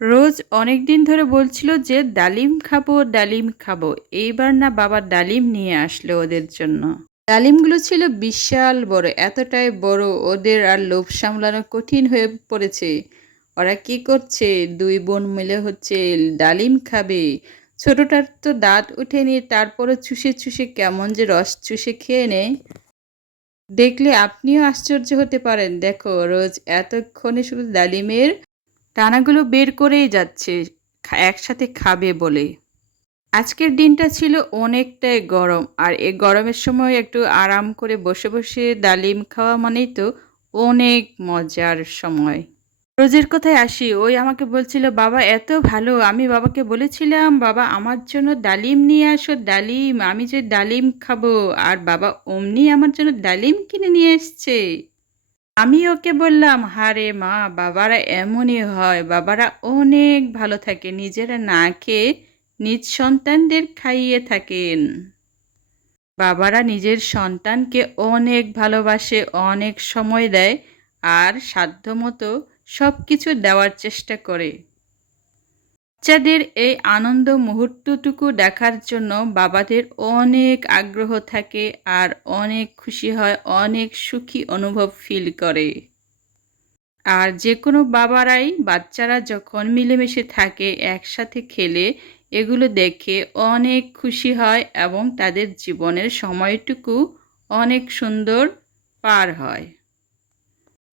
রোজ অনেক দিন ধরে বলছিল যে ডালিম খাবো ডালিম খাবো। এইবার না বাবা ডালিম নিয়ে আসলো ওদের জন্য। ডালিমগুলো ছিল বিশাল বড়, এতটাই বড় ওদের আর লোভ সামলানো কঠিন হয়ে পড়েছে। ওরা কি করছে, দুই বোন মিলে হচ্ছে ডালিম খাবে। ছোটটার তো দাঁত উঠেনি, তারপরে চুষে চুষে কেমন যে রস চুষে খেয়ে নেয়, দেখলে আপনিও আশ্চর্য হতে পারেন। দেখো রোজ এতক্ষণে শুধু ডালিমের দানাগুলো বের করেই যাচ্ছে একসাথে খাবে বলে। আজকের দিনটা ছিল অনেকটাই গরম, আর এই গরমের সময় একটু আরাম করে বসে বসে ডালিম খাওয়া মানেই তো অনেক মজার সময়। রোজের কথায় আসি, ওই আমাকে বলছিল বাবা এত ভালো, আমি বাবাকে বলেছিলাম বাবা আমার জন্য ডালিম নিয়ে আসো, ডালিম, আমি যে ডালিম খাবো, আর বাবা অমনি আমার জন্য ডালিম কিনে নিয়ে এসছে। আমি ওকে বললাম, হারে মা, বাবারা এমনই হয়, বাবারা অনেক ভালো থাকে, নিজেরা না খেয়ে নিজ সন্তানদের খাইয়ে থাকেন। বাবারা নিজের সন্তানকে অনেক ভালোবাসে, অনেক সময় দেয়, আর সাধ্যমতো সব কিছু দেওয়ার চেষ্টা করে। বাচ্চাদের এই আনন্দ মুহূর্তটুকু দেখার জন্য বাবাদের অনেক আগ্রহ থাকে, আর অনেক খুশি হয়, অনেক সুখী অনুভব ফিল করে। আর যে কোনো বাবারাই বাচ্চারা যখন মিলেমিশে থাকে, একসাথে খেলে, এগুলো দেখে অনেক খুশি হয় এবং তাদের জীবনের সময়টুকু অনেক সুন্দর পার হয়।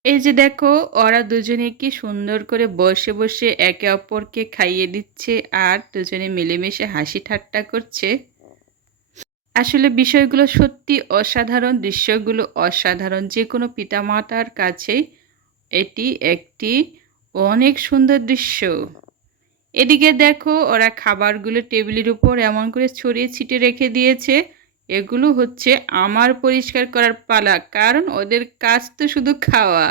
এই যে দেখো, ওরা দুজনে কি সুন্দর করে বসে বসে একে অপরকে খাইয়ে দিচ্ছে, আর দুজনে মিলেমিশে হাসি ঠাট্টা করছে। আসলে বিষয়গুলো সত্যি অসাধারণ, দৃশ্যগুলো অসাধারণ। যে কোনো পিতামাতার কাছেই এটি একটি অনেক সুন্দর দৃশ্য। এদিকে দেখো, ওরা খাবারগুলো টেবিলের উপর এমন করে ছড়িয়ে ছিটিয়ে রেখে দিয়েছে। এগুলো হচ্ছে আমার পরিষ্কার করার পালা, কারণ ওদের কাজ তো শুধু খাওয়া।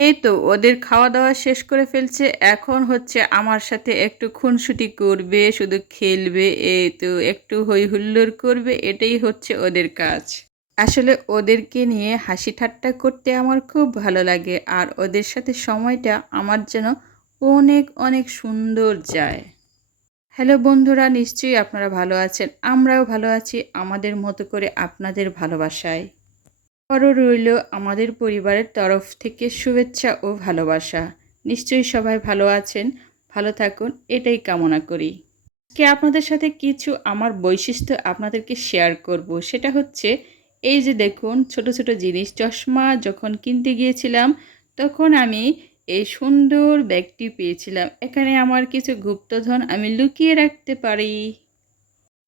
এই তো ওদের খাওয়া দাওয়া শেষ করে ফেলছে, এখন হচ্ছে আমার সাথে একটু খুনসুটি করবে, শুধু খেলবে, এই তো একটু হই হুল্লোড় করবে, এটাই হচ্ছে ওদের কাজ। আসলে ওদেরকে নিয়ে হাসি ঠাট্টা করতে আমার খুব ভালো লাগে, আর ওদের সাথে সময়টা আমার যেন অনেক অনেক সুন্দর যায়। হ্যালো বন্ধুরা, নিশ্চয়ই আপনারা ভালো আছেন, আমরাও ভালো আছি আমাদের মতো করে আপনাদের ভালোবাসায়। আবারও রইল আমাদের পরিবারের তরফ থেকে শুভেচ্ছা ও ভালোবাসা। নিশ্চয়ই সবাই ভালো আছেন, ভালো থাকুন, এটাই কামনা করি। আজকে আপনাদের সাথে কিছু আমার বৈশিষ্ট্য আপনাদেরকে শেয়ার করব। সেটা হচ্ছে, এই যে দেখুন ছোট ছোট জিনিস, চশমা যখন কিনতে গিয়েছিলাম তখন আমি এই সুন্দর ব্যাগটি পেয়েছিলাম। এখানে আমার কিছু গুপ্তধন আমি লুকিয়ে রাখতে পারি।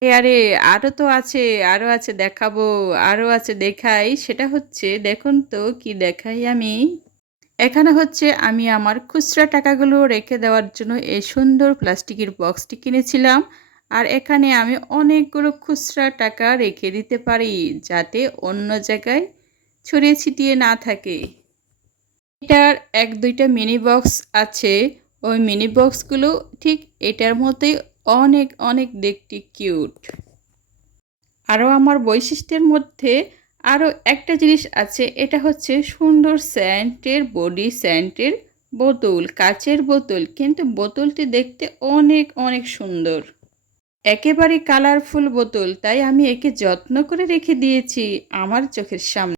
আরে আরও তো আছে, আরও আছে দেখাবো, আরও আছে দেখাই। সেটা হচ্ছে, দেখুন তো কি দেখাই আমি। এখানে হচ্ছে আমি আমার খুচরা টাকাগুলো রেখে দেওয়ার জন্য এই সুন্দর প্লাস্টিকের বক্সটি কিনেছিলাম। আর এখানে আমি অনেকগুলো খুচরা টাকা রেখে দিতে পারি, যাতে অন্য জায়গায় ছড়িয়ে ছিটিয়ে না থাকে। এটার এক দুইটা মিনি বক্স আছে, ওই মিনি বক্সগুলো ঠিক এটার মতোই অনেক অনেক দেখতে কিউট। আরও আমার বৈশিষ্ট্যের মধ্যে আরও একটা জিনিস আছে, এটা হচ্ছে সুন্দর স্যান্টের বডি স্যান্টের বোতল, কাচের বোতল, কিন্তু বোতলটি দেখতে অনেক অনেক সুন্দর, একেবারে কালারফুল বোতল, তাই আমি একে যত্ন করে রেখে দিয়েছি আমার চোখের সামনে।